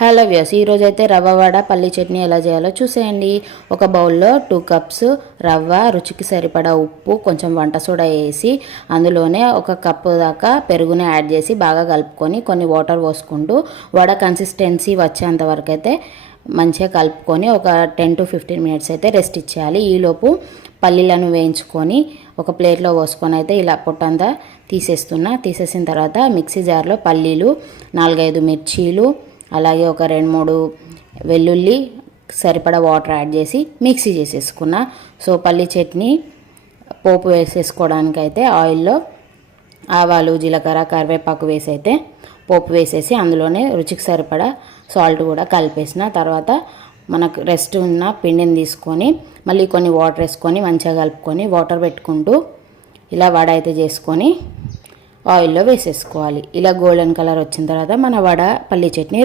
Hello views, ఈరోజు అయితే రవ్వ వడ పల్లి చట్నీ ఎలా చేయాలో చూసేయండి. ఒక బౌల్లో 2 కప్స్ రవ్వ, రుచికి సరిపడా ఉప్పు, కొంచెం వంట సోడా వేసి అందులోనే 1 కప్పు దాకా పెరుగుని యాడ్ చేసి బాగా కలుపుకొని కొన్ని వాటర్ పోసుకుంటూ వడ కన్సిస్టెన్సీ వచ్చేంత వరకు అయితే మంచిగా కలుపుకొని ఒక 10 to 15 మినిట్స్ అయితే రెస్ట్ ఇచ్చేయాలి. ఈలోపు పల్లీలను వేయించుకొని ఒక ప్లేట్లో పోసుకొని అయితే ఇలా పొట్టంతా తీసేసిన తర్వాత మిక్సీ జార్లో పల్లీలు, 4-5 మిర్చీలు, అలాగే ఒక 2-3 వెల్లుల్లి సరిపడా వాటర్ యాడ్ చేసి మిక్సీ చేసేసుకున్న. సో పల్లి చట్నీ పోపు వేసేసుకోవడానికైతే ఆయిల్లో ఆవాలు, జీలకర్ర, కరివేపాకు వేసి అయితే పోపు వేసేసి అందులోనే రుచికి సరిపడా సాల్ట్ కూడా కలిపేసిన తర్వాత మనకు రెస్ట్ ఉన్న పిండిని తీసుకొని మళ్ళీ కొన్ని వాటర్ వేసుకొని మంచిగా కలుపుకొని వాటర్ పెట్టుకుంటూ ఇలా వడ అయితే చేసుకొని ఆయిల్లో వేసేసుకోవాలి. ఇలా గోల్డెన్ కలర్ వచ్చిన తర్వాత మన వడ పల్లి చట్నీ